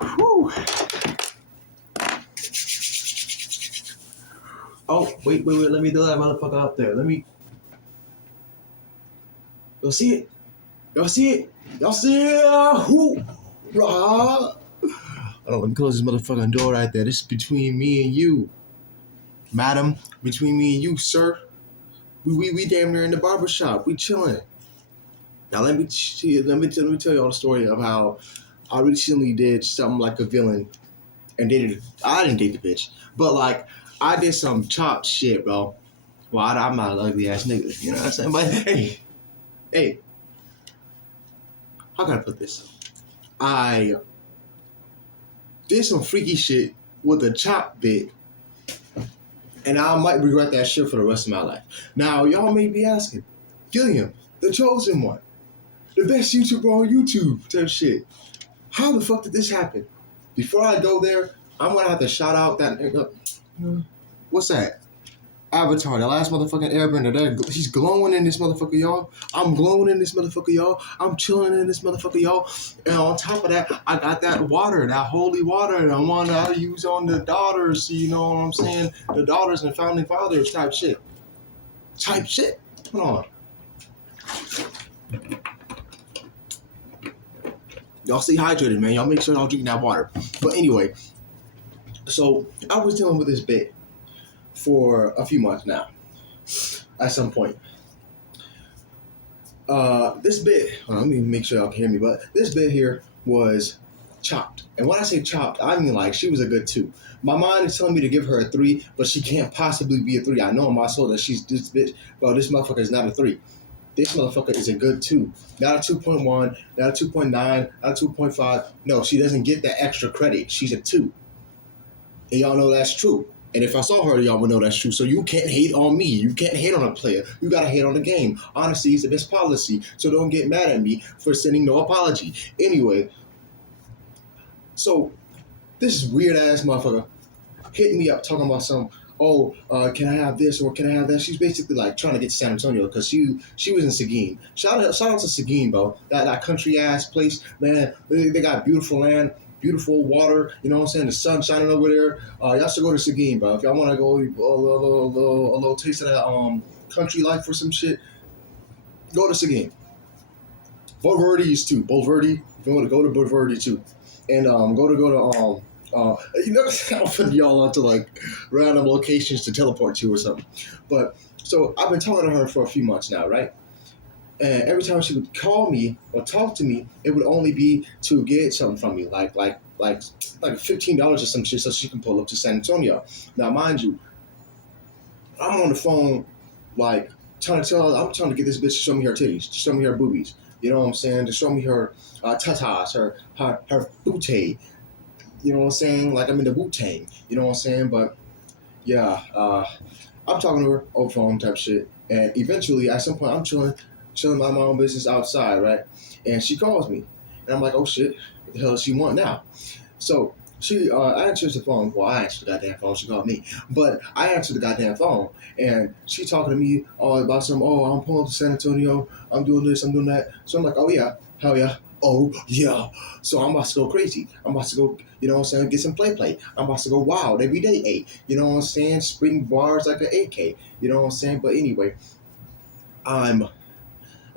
Whew. Oh, wait. Let me do that motherfucker up there. Let me. Y'all see it? Y'all see it? Y'all see it? Whoo. Let me close this motherfucking door right there. This is between me and you, madam. Between me and you, sir. We damn near in the barbershop. We chilling. Now let me tell you all the story of how I recently did something like a villain and dated. I didn't date the bitch, but like I did some chopped shit, bro. Well, I'm not an ugly ass nigga, you know what I'm saying? But hey, how can I put this? I did some freaky shit with a chop bit, and I might regret that shit for the rest of my life. Now, y'all may be asking, Gilliam, the chosen one, the best YouTuber on YouTube, type shit. How the fuck did this happen? Before I go there, I'm gonna have to shout out that. What's that? Avatar, the last motherfucking airbender. He's glowing in this motherfucker, y'all. I'm glowing in this motherfucker, y'all. I'm chilling in this motherfucker, y'all. And on top of that, I got that water, that holy water that I want to use on the daughters, you know what I'm saying? The daughters and founding fathers type shit. Hold on. Y'all stay hydrated, man. Y'all make sure y'all drink that water. But anyway, so I was dealing with this bit for a few months now. At some point, this bit. Let me make sure y'all can hear me. But this bit here was chopped, and when I say chopped, I mean like she was a good 2. My mind is telling me to give her a 3, but she can't possibly be a 3. I know in my soul that she's this bitch. Bro, this motherfucker is not a 3. This motherfucker is a good 2. Not a 2.1, not a 2.9, not a 2.5. No, she doesn't get that extra credit. She's a 2. And y'all know that's true. And if I saw her, y'all would know that's true. So you can't hate on me. You can't hate on a player. You gotta hate on the game. Honesty is the best policy. So don't get mad at me for sending no apology. Anyway, so this weird ass motherfucker hit me up talking about some, can I have this or can I have that? She's basically like trying to get to San Antonio because she was in Seguin. Shout out to Seguin, bro. That country ass place, man. They got beautiful land, beautiful water. You know what I'm saying? The sun shining over there. Y'all should go to Seguin, bro. If y'all want to go a little taste of that country life for some shit, go to Seguin. Bulverde is too. Bulverde. If you want to go to Bulverde too, and go to you know, I'll put y'all onto like random locations to teleport to or something. But so I've been talking to her for a few months now, right? And every time she would call me or talk to me, it would only be to get something from me, like $15 or some shit, so she can pull up to San Antonio. Now, mind you, I'm on the phone, like I'm trying to get this bitch to show me her titties, to show me her boobies. You know what I'm saying? To show me her tatas, her booty. You know what I'm saying? Like I'm in the Wu-Tang. You know what I'm saying? But yeah, I'm talking to her over phone type shit. And eventually, at some point, I'm chilling about my own business outside, right? And she calls me. And I'm like, oh shit, what the hell does she want now? So she answers the phone. Well, I answered the goddamn phone. She called me. But I answered the goddamn phone. And she talking to me all about some, I'm pulling up to San Antonio. I'm doing this, I'm doing that. So I'm like, oh yeah, hell yeah. Oh, yeah. So I'm about to go crazy. I'm about to go, you know what I'm saying, get some play. I'm about to go wild every day, 8. You know what I'm saying? Spring bars like an AK. You know what I'm saying? But anyway, I'm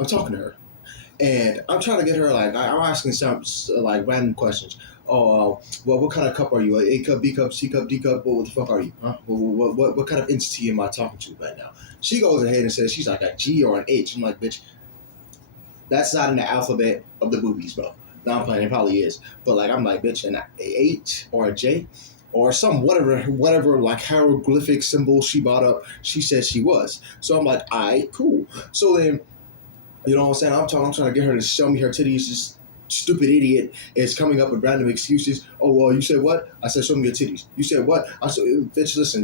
talking to her. And I'm trying to get her, like, I'm asking some, like, random questions. Well, what kind of cup are you? A cup, B cup, C cup, D cup? What the fuck are you? Huh? What kind of entity am I talking to right now? She goes ahead and says she's like a G or an H. I'm like, bitch, that's not in the alphabet of the boobies, bro. No, I'm playing. It probably is. But, like, I'm like, bitch, an H or a J or some whatever, like, hieroglyphic symbol she brought up, she said she was. So I'm like, all right, cool. So then, you know what I'm saying? I'm trying to get her to show me her titties. This stupid idiot is coming up with random excuses. Oh, well, you said what? I said, show me your titties. You said what? I said, bitch, listen,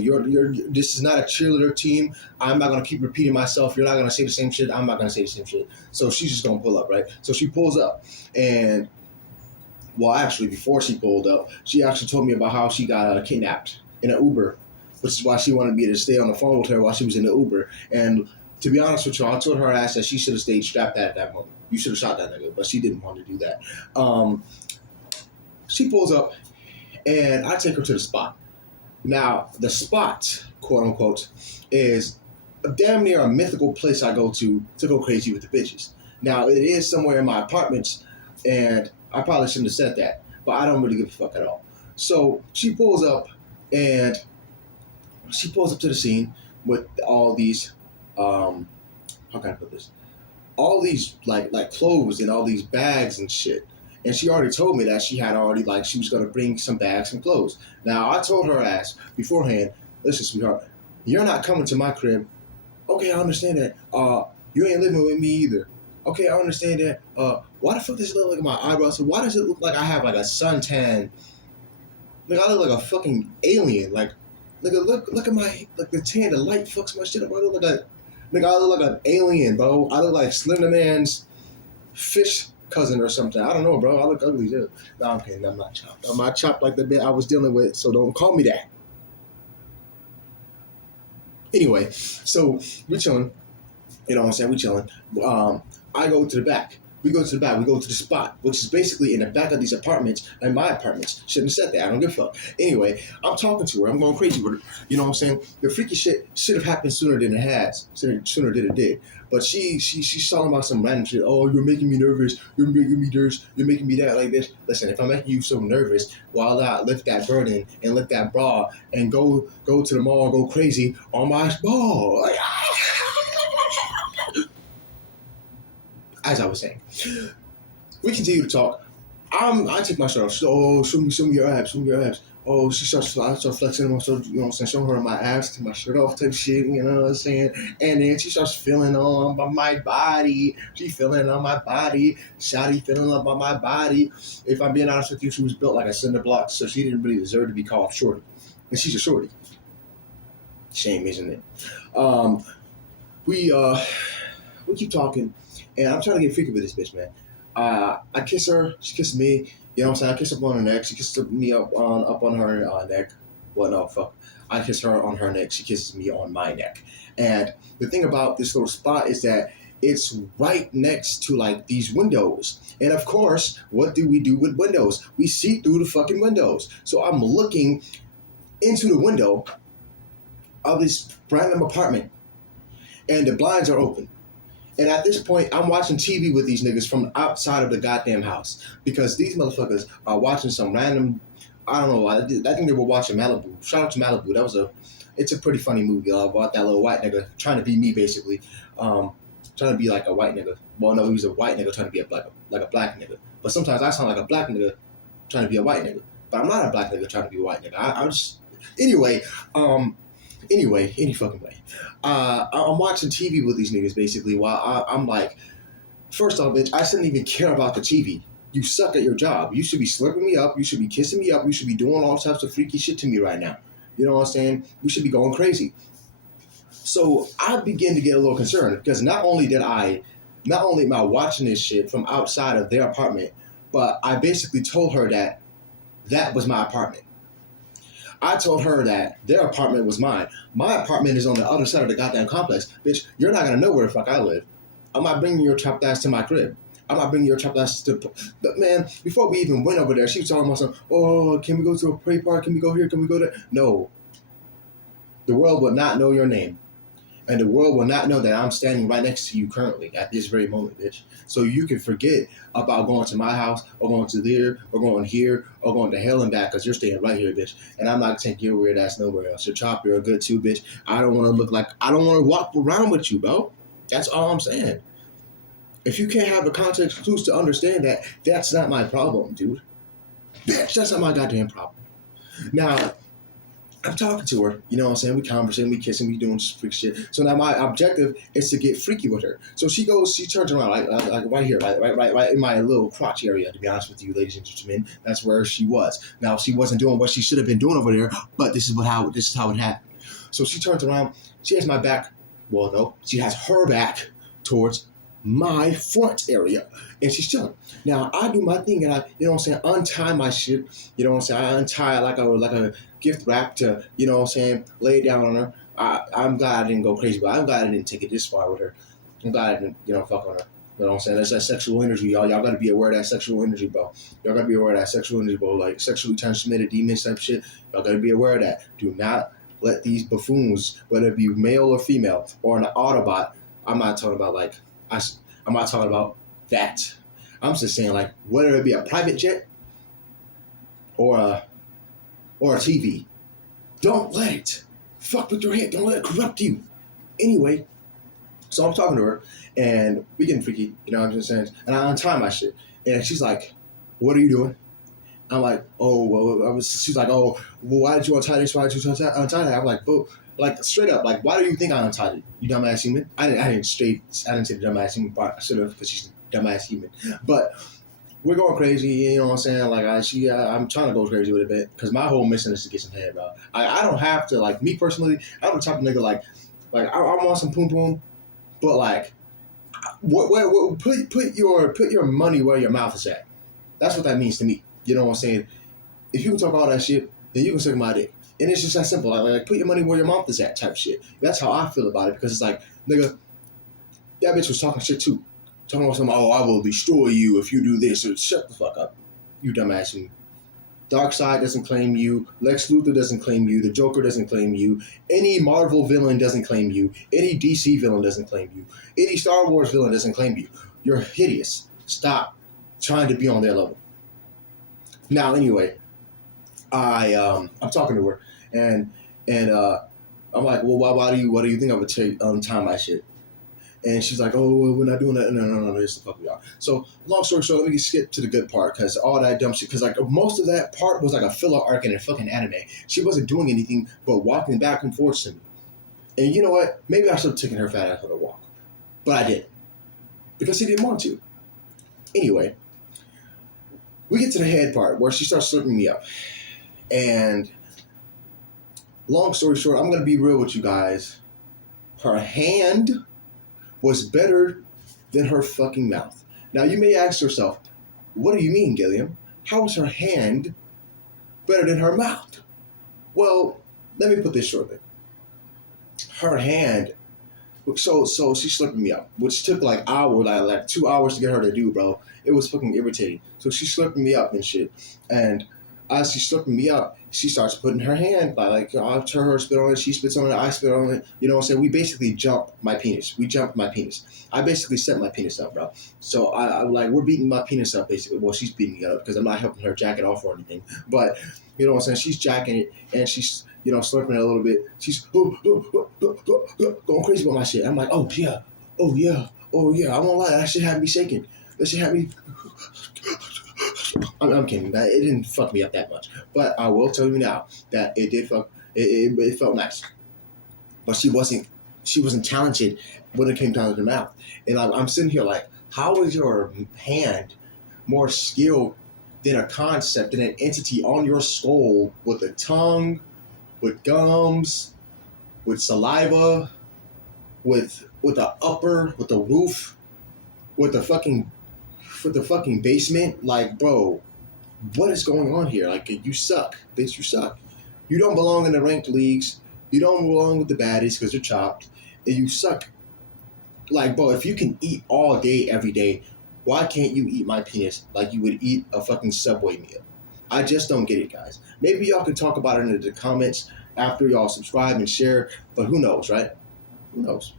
this is not a cheerleader team. I'm not going to keep repeating myself. You're not going to say the same shit. I'm not going to say the same shit. So she's just going to pull up, right? So she pulls up. And, well, actually, before she pulled up, she actually told me about how she got kidnapped in an Uber, which is why she wanted me to stay on the phone with her while she was in the Uber. And To be honest with you, I told her ass that she should have stayed strapped at that moment. You should have shot that nigga, but she didn't want to do that. She pulls up, and I take her to the spot. Now, the spot, quote unquote, is damn near a mythical place I go to go crazy with the bitches. Now, it is somewhere in my apartments, and I probably shouldn't have said that, but I don't really give a fuck at all. So she pulls up, and she pulls up to the scene with all these, how can I put this? All these like clothes and all these bags and shit. And she already told me that she had already she was gonna bring some bags and clothes. Now I told her ass beforehand, listen, sweetheart, you're not coming to my crib. Okay, I understand that. You ain't living with me either. Okay, I understand that. Why the fuck does it look like my eyebrows? Why does it look like I have like a suntan? Like I look like a fucking alien. Look at my the tan, the light fucks my shit up. I look like an alien, bro. I look like Slender Man's fish cousin or something. I don't know, bro. I look ugly too. No, I'm kidding. I'm not chopped. I'm not chopped like the bit I was dealing with, so don't call me that. Anyway, so we chilling. You know what I'm saying? We chilling. I go to the back. We go to the back. We go to the spot, which is basically in the back of these apartments and my apartments. Shouldn't have said that. I don't give a fuck. Anyway, I'm talking to her. I'm going crazy with her. You know what I'm saying? The freaky shit should have happened sooner than it has. Sooner than it did. But she's talking about some random shit. Oh, you're making me nervous. You're making me this. You're making me that. Like this. Listen, if I'm making you so nervous, why not lift that burden and lift that bra and go to the mall and go crazy on my ball? Like, as I was saying, we continue to talk. I take my shirt off. Oh, show me your abs. Show me your abs. Oh, I start flexing them. So, you know what I'm saying? Showing her my abs, take my shirt off type shit, you know what I'm saying? And then she starts feeling on my body. She feeling on my body. Shawty feeling up on my body. If I'm being honest with you, she was built like a cinder block, so she didn't really deserve to be called shorty. And she's a shorty. Shame, isn't it? We keep talking. And I'm trying to get freaky with this bitch, man. I kiss her, she kisses me. You know what I'm saying? I kiss up on her neck, she kisses me up on her neck. Well, no, fuck. I kiss her on her neck, she kisses me on my neck. And the thing about this little spot is that it's right next to like these windows. And of course, what do we do with windows? We see through the fucking windows. So I'm looking into the window of this random apartment, and the blinds are open. And at this point, I'm watching TV with these niggas from outside of the goddamn house because these motherfuckers are watching some random. I don't know. I think they were watching Malibu. Shout out to Malibu. It's a pretty funny movie about that little white nigga trying to be me basically, trying to be like a white nigga. Well, no, he was a white nigga trying to be like a black nigga. But sometimes I sound like a black nigga trying to be a white nigga. But I'm not a black nigga trying to be a white nigga. I'm just anyway. Any fucking way. I'm watching TV with these niggas basically while I'm like, first off, bitch, I shouldn't even care about the TV. You suck at your job. You should be slurping me up. You should be kissing me up. You should be doing all types of freaky shit to me right now. You know what I'm saying? We should be going crazy. So I begin to get a little concerned because not only am I watching this shit from outside of their apartment, but I basically told her that was my apartment. I told her that their apartment was mine. My apartment is on the other side of the goddamn complex. Bitch, you're not gonna know where the fuck I live. I'm not bringing your trapped ass to my crib. I'm not bringing your trapped ass to... But man, before we even went over there, she was talking about something. Oh, can we go to a parade park? Can we go here? Can we go there? No. The world will not know your name. And the world will not know that I'm standing right next to you currently at this very moment, bitch. So you can forget about going to my house or going to there or going here or going to hell and back because you're staying right here, bitch. And I'm not taking your weird ass nowhere else. Your chop, you're good too, bitch. I don't want to walk around with you, bro. That's all I'm saying. If you can't have the context clues to understand that, that's not my problem, dude. Bitch, that's not my goddamn problem. Now, I'm talking to her, you know what I'm saying? We conversing, we kissing, we doing freak shit. So now my objective is to get freaky with her. So she turns around like right here, right in my little crotch area, to be honest with you, ladies and gentlemen. That's where she was. Now she wasn't doing what she should have been doing over there, but this is how it happened. So she turns around, she has my back, well no, she has her back towards my front area, and she's chilling. Now I do my thing, and I, you know what I'm saying, untie my shit. You know what I'm saying? I untie like a gift wrap to, you know what I'm saying, lay it down on her. I'm glad I didn't go crazy, but I'm glad I didn't take it this far with her. I'm glad I didn't, fuck on her. You know what I'm saying? That's that sexual energy, y'all. Y'all gotta be aware of that sexual energy, bro. Y'all gotta be aware of that sexual energy, bro. Like sexually transmitted demons type shit. Y'all gotta be aware of that. Do not let these buffoons, whether it be male or female, or an Autobot. I'm not talking about like I'm not talking about that. I'm just saying like whether it be a private jet or a TV. Don't let it fuck with your head. Don't let it corrupt you. Anyway, so I'm talking to her, and we getting freaky, you know what I'm just saying? And I untie my shit. And she's like, what are you doing? I'm like, oh, well, she's like, oh, well, why did you untie this? Why did you untie that? I'm like, boo, like, straight up, like, why do you think I untied it? You dumbass human? I didn't say the dumbass human part. I should have, because she's a dumbass human. But we're going crazy, you know what I'm saying? Like, I'm trying to go crazy with it a bit, because my whole mission is to get some head, bro. I don't have to, like, me personally, I'm the type of nigga, like I want some poom poom, but, like, what put your money where your mouth is at. That's what that means to me. You know what I'm saying? If you can talk all that shit, then you can suck my dick. And it's just that simple. Like put your money where your mouth is at type shit. That's how I feel about it, because it's like, nigga, that bitch was talking shit too. Talking about something, oh, I will destroy you if you do this. So shut the fuck up, you dumbass. You. Darkseid doesn't claim you. Lex Luthor doesn't claim you. The Joker doesn't claim you. Any Marvel villain doesn't claim you. Any DC villain doesn't claim you. Any Star Wars villain doesn't claim you. You're hideous. Stop trying to be on their level. Now, anyway, I'm talking to her, and I'm like, well, why do you think I would take untie my shit? And she's like, oh, we're not doing that. No, this is the fuck we are. So, long story short, let me skip to the good part, because all that dumb shit, because like most of that part was like a filler arc in a fucking anime. She wasn't doing anything but walking back and forth to me. And you know what? Maybe I should have taken her fat ass on a walk. But I didn't. Because she didn't want to. Anyway, we get to the head part where she starts slipping me up. And long story short, I'm going to be real with you guys. Her hand was better than her fucking mouth. Now you may ask yourself, what do you mean, Gilliam? How is her hand better than her mouth? Well, let me put this shortly. Her hand, so she's slipping me up, which took like hours, like 2 hours to get her to do, bro. It was fucking irritating. So she's slipping me up and shit. And as she's slipping me up, she starts putting her hand, like I'll turn her, spit on it, she spits on it, I spit on it. You know what I'm saying? We basically jump my penis. We jumped my penis. I basically set my penis up, bro. So I like, we're beating my penis up, basically. Well, she's beating it up, because I'm not helping her jack it off or anything. But, you know what I'm saying? She's jacking it, and she's, slurping it a little bit. She's going crazy with my shit. I'm like, oh yeah. I won't lie, that shit had me shaking. That shit had me... I'm kidding. It didn't fuck me up that much, but I will tell you now that it did fuck. It felt nice, but she wasn't talented when it came down to the mouth. And I'm sitting here like, how is your hand more skilled than a concept, than an entity on your skull with a tongue, with gums, with saliva, with a upper, with a roof, with the fucking basement? Like, bro, what is going on here? Like, you suck. Bitch, you suck. You don't belong in the ranked leagues. You don't belong with the baddies because you're chopped. And you suck. Like, bro, if you can eat all day, every day, why can't you eat my penis like you would eat a fucking Subway meal? I just don't get it, guys. Maybe y'all can talk about it in the comments after y'all subscribe and share, but who knows, right? Who knows?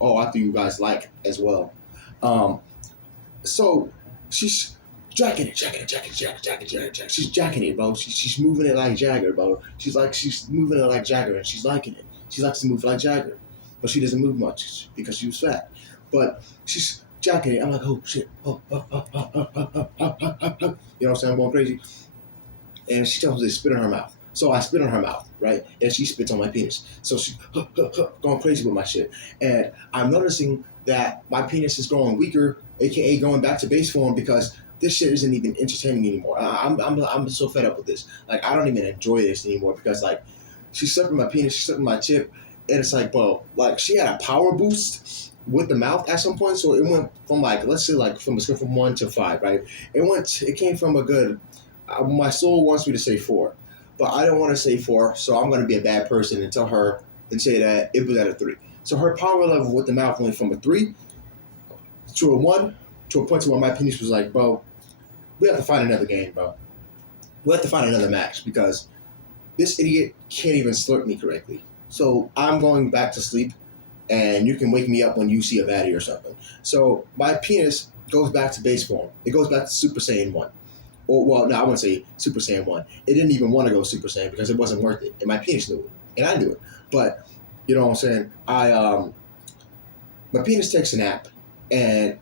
Oh, after you guys like as well. So she's jacking it. She's jacking it, bro. She's moving it like Jagger, bro. She's moving it like Jagger, and she's liking it. She likes to move like Jagger, but she doesn't move much because she was fat. But she's jacking it. I'm like, oh shit. You know what I'm saying? I'm going crazy. And she tells me to spit in her mouth. So I spit on her mouth, right? And she spits on my penis. So she's going crazy with my shit. And I'm noticing that my penis is growing weaker, aka going back to base form, because this shit isn't even entertaining anymore. I'm so fed up with this. Like, I don't even enjoy this anymore, because like, she's sucking my penis, she's sucking my tip, and it's like, bro, like, she had a power boost with the mouth at some point. So it went from like, let's say like from a scale from 1 to 5, right? It came from a good. My soul wants me to say 4, but I don't want to say 4, so I'm going to be a bad person and tell her and say that it was at a 3. So her power level with the mouth went from a 3 to a 1 to a point to where my penis was like, bro, we have to find another game, bro. We have to find another match because this idiot can't even slurp me correctly. So I'm going back to sleep, and you can wake me up when you see a baddie or something. So my penis goes back to base form. It goes back to Super Saiyan 1. Or, well, no, I wouldn't say Super Saiyan 1. It didn't even want to go Super Saiyan because it wasn't worth it. And my penis knew it. And I knew it. But, you know what I'm saying? My penis takes a nap, and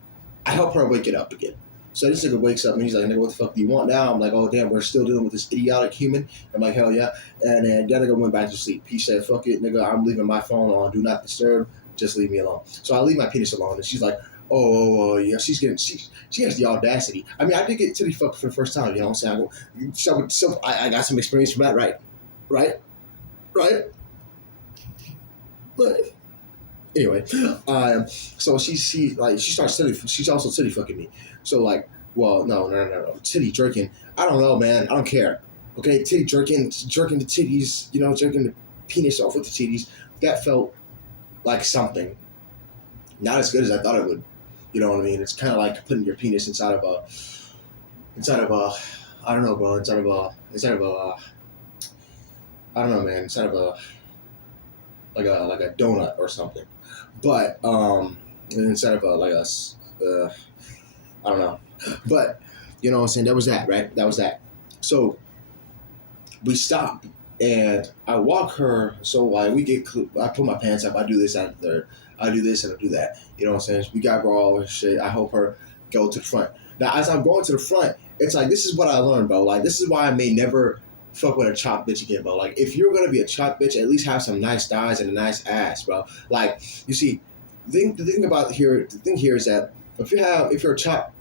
I help her wake it up again. So this nigga wakes up and he's like, nigga, what the fuck do you want now? I'm like, oh, damn, we're still dealing with this idiotic human. I'm like, hell yeah. And then that nigga went back to sleep. He said, fuck it, nigga, I'm leaving my phone on. Do not disturb. Just leave me alone. So I leave my penis alone. And she's like, yeah, she has the audacity. I mean, I did get titty fucked for the first time, you know what I'm saying? I got some experience from that, right? But anyway, so she starts she's also titty fucking me. So like, well, no, titty jerking. I don't know, man. I don't care. Okay, titty jerking the titties, you know, jerking the penis off with the titties. That felt like something. Not as good as I thought it would. You know what I mean? It's kind of like putting your penis inside of a, I don't know, bro. Inside of a, I don't know, man. Inside of a, like a donut or something. But instead of I don't know. But you know what I'm saying? That was that, right? That was that. So we stop and I walk her. So like I put my pants up. I do this out of the third. I do this and I do that. You know what I'm saying? We got raw and shit. I help her go to the front. Now as I'm going to the front, it's like this is what I learned, bro. Like this is why I may never fuck with a chop bitch again, bro. Like if you're gonna be a chop bitch, at least have some nice thighs and a nice ass, bro. Like you see, the thing here is that if you're a chop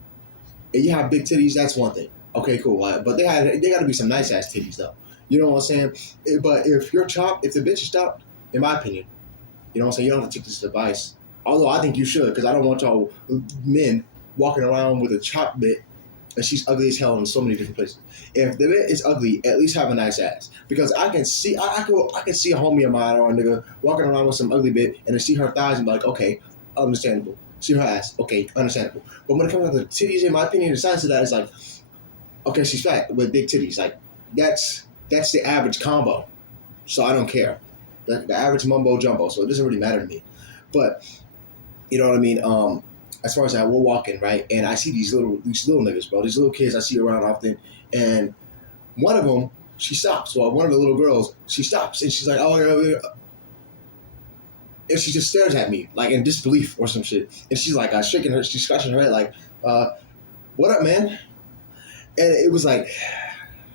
and you have big titties, that's one thing. Okay, cool. But they got to be some nice ass titties though. You know what I'm saying? But if you're chopped, if the bitch is chopped, in my opinion, you know what I'm saying, you don't have to take this advice. Although I think you should, because I don't want y'all men walking around with a chop bit and she's ugly as hell in so many different places. If the bit is ugly, at least have a nice ass. Because I can see I can see a homie of mine or a nigga walking around with some ugly bit and then see her thighs and be like, okay, understandable. See her ass, okay, understandable. But when it comes to the titties, in my opinion, the size of that is like, okay, she's fat with big titties. Like that's the average combo. So I don't care. The average mumbo jumbo. So it doesn't really matter to me. But you know what I mean? As far as that, we're walking, right? And I see these little niggas, bro. These little kids I see around often. And one of them, she stops. Well, one of the little girls, she stops. And she's like, oh, yeah. And she just stares at me, like in disbelief or some shit. And she's like, she's scratching her head like, what up, man? And it was like,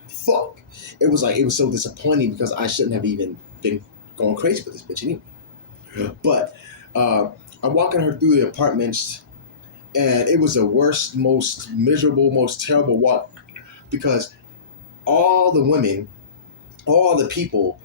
fuck. It was so disappointing because I shouldn't have even been going crazy with this bitch anyway. Yeah. But I'm walking her through the apartments, and it was the worst, most miserable, most terrible walk because all the women, all the people,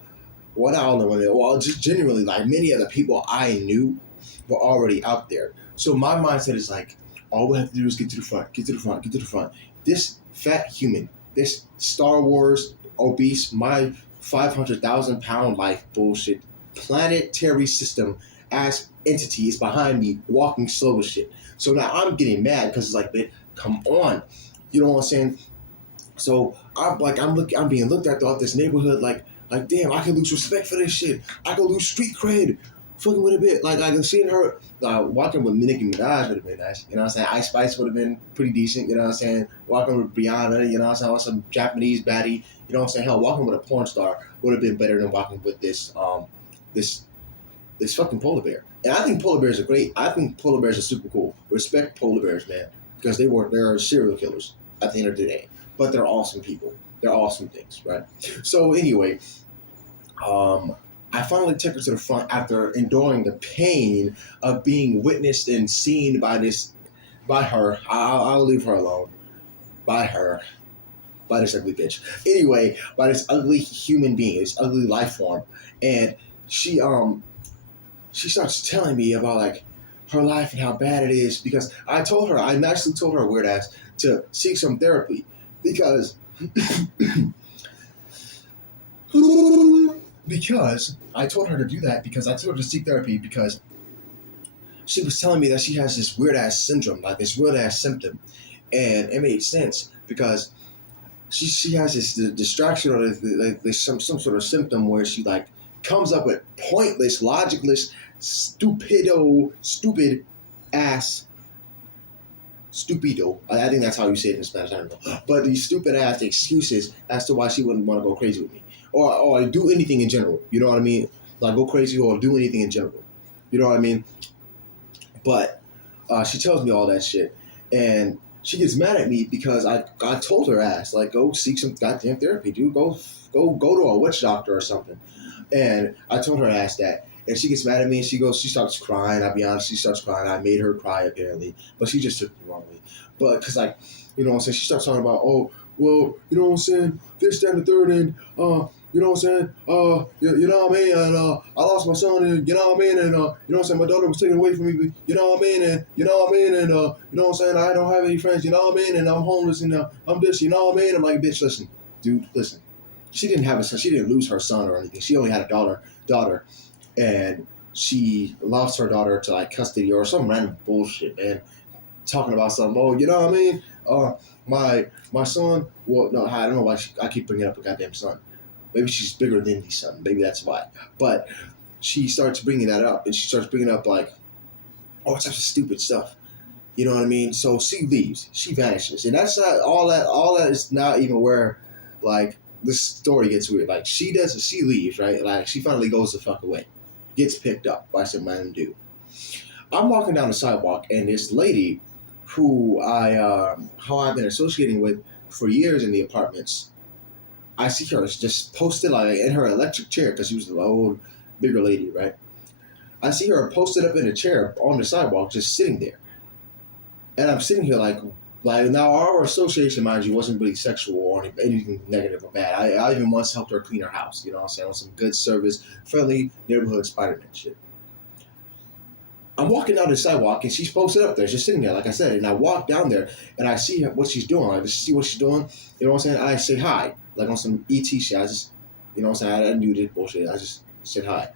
well, not all the women, well, just genuinely, like many of the people I knew were already out there. So my mindset is like, all we have to do is get to the front. This fat human, this Star Wars obese, my 500,000 pound life bullshit, planetary system ass entity is behind me walking slow as shit. So now I'm getting mad because it's like, man, come on. You know what I'm saying? So I'm being looked at throughout this neighborhood like damn, I can lose respect for this shit. I can lose street cred. Fucking with a bit. Like seeing her walking with Nicki Minaj would have been nice. You know what I'm saying? Ice Spice would have been pretty decent. You know what I'm saying? Walking with Brianna, you know what I'm saying? With some Japanese baddie. You know what I'm saying? Hell, walking with a porn star would have been better than walking with this fucking polar bear. And I think polar bears are great. I think polar bears are super cool. Respect polar bears, man, because they're serial killers at the end of the day. But they're awesome people. They're awesome things, right? So anyway, I finally took her to the front after enduring the pain of being witnessed and seen by her. I'll leave her alone. By this ugly bitch. Anyway, by this ugly human being, this ugly life form, and she starts telling me about like her life and how bad it is because I actually told her weird ass to seek some therapy because Because I told her to do that because I told her to seek therapy because she was telling me that she has this weird ass syndrome, like this weird ass symptom, and it made sense because she has this distraction or like this some sort of symptom where she like comes up with pointless, logicless, stupid ass stupido. I think that's how you say it in Spanish. I don't know, but these stupid ass excuses as to why she wouldn't want to go crazy with me, or do anything in general. You know what I mean? Like go crazy or do anything in general. You know what I mean? But she tells me all that shit, and she gets mad at me because I told her ass like go seek some goddamn therapy, dude. Go to a witch doctor or something. And I told her ass that, and she gets mad at me and she starts crying. I'll be honest, she starts crying. I made her cry apparently, but she just took it the wrong way. But because like you know what I'm saying, she starts talking about well you know what I'm saying, this that and the third, and you know what I'm saying? You know what I mean? And I lost my son, and you know what I mean? And you know what I'm saying? My daughter was taken away from me, you know what I mean? And you know what I mean? And you know what I'm saying? I don't have any friends, you know what I mean? And I'm homeless, and I'm this, you know what I mean? I'm like, bitch, listen, dude, listen. She didn't have a son. She didn't lose her son or anything. She only had a daughter, and she lost her daughter to like custody or some random bullshit, man. Talking about something. Oh, you know what I mean? My son. Well, no, I don't know why I keep bringing up a goddamn son. Maybe she's bigger than the son. Maybe that's why. But she starts bringing that up, and she starts bringing up like all types of stupid stuff. You know what I mean? So she leaves. She vanishes, and that's not all that. All that is not even where, like, this story gets weird. Like she does, she leaves, right? Like she finally goes the fuck away, gets picked up by some random dude. I'm walking down the sidewalk, and this lady, who how I've been associating with for years in the apartments, I see her just posted like in her electric chair because she was an old, bigger lady, right? I see her posted up in a chair on the sidewalk, just sitting there, and I'm sitting here like now our association, mind you, wasn't really sexual or anything negative or bad. I even once helped her clean her house, you know what I'm saying, on some good service, friendly neighborhood Spider-Man shit. I'm walking down the sidewalk and she's posted up there, just sitting there, like I said. And I walk down there and I see what she's doing. I just see what she's doing. You know what I'm saying? I say hi, like on some ET shit. I just, you know what I'm saying? I didn't do this bullshit. I just said hi.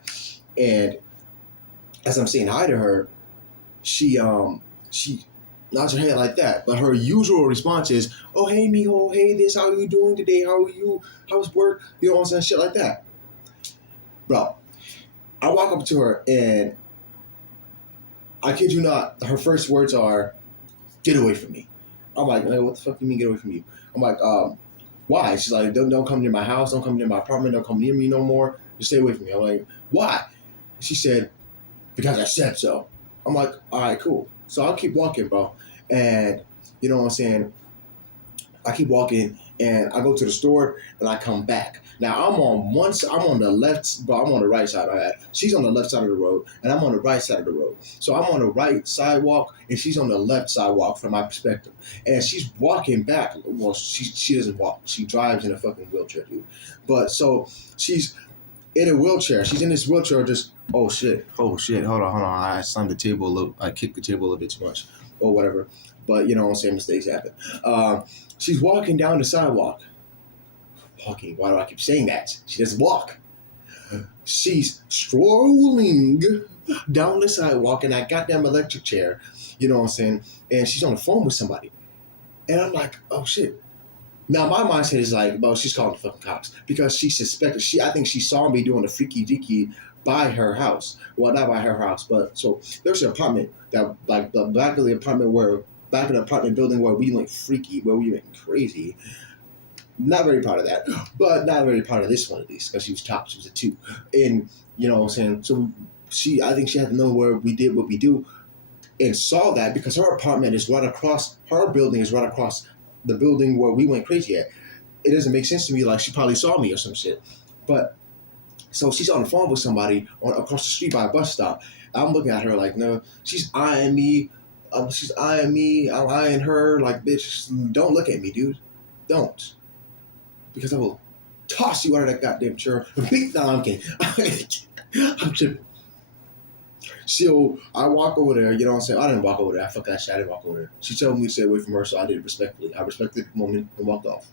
And as I'm saying hi to her, she nods her head like that. But her usual response is, "Oh hey mijo, hey this, how are you doing today? How are you? How's work? You know what I'm saying? Shit like that." Bro, I walk up to her and I kid you not, her first words are, "Get away from me." I'm like, "Hey, what the fuck do you mean get away from you?" I'm like, why? She's like, don't come near my house, don't come near my apartment, don't come near me no more. Just stay away from me. I'm like, why? She said, because I said so. I'm like, all right, cool. So I'll keep walking, bro. And you know what I'm saying? I keep walking and I go to the store and I come back. Now I'm on one side, I'm on the left, but I'm on the right side of that. She's on the left side of the road and I'm on the right side of the road. So I'm on the right sidewalk and she's on the left sidewalk from my perspective. And she's walking back. Well, she doesn't walk. She drives in a fucking wheelchair, dude. But so she's in a wheelchair. She's in this wheelchair just, oh shit, hold on. I slammed the table a little, I kicked the table a little bit too much or whatever. But you know what I'm saying, mistakes happen. She's walking down the sidewalk. Walking, why do I keep saying that? She doesn't walk. She's strolling down the sidewalk in that goddamn electric chair, you know what I'm saying? And she's on the phone with somebody. And I'm like, oh shit. Now my mindset is like, well, she's calling the fucking cops because she suspected. I think she saw me doing a freaky deaky by her house. Well, not by her house, but so there's an apartment that like the back of the apartment building where we went freaky, where we went crazy. Not very proud of that, but not very proud of this one at least because she was top. She was a 2, and you know what I'm saying. So I think she had to know where we did what we do, and saw that because her apartment is right across. Her building is right across the building where we went crazy at. It doesn't make sense to me. Like she probably saw me or some shit, but so she's on the phone with somebody across the street by a bus stop. I'm looking at her like, no, she's eyeing me. She's eyeing me. I'm eyeing her. Like, bitch, don't look at me, dude. Don't. Because I will toss you out of that goddamn chair. No, I'm kidding. I'm tripping. So I walk over there, you know what I'm saying? I didn't walk over there. I fuck that shit. I didn't walk over there. She told me to stay away from her, so I did it respectfully. I respected the moment and walked off.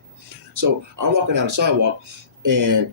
So I'm walking down the sidewalk, and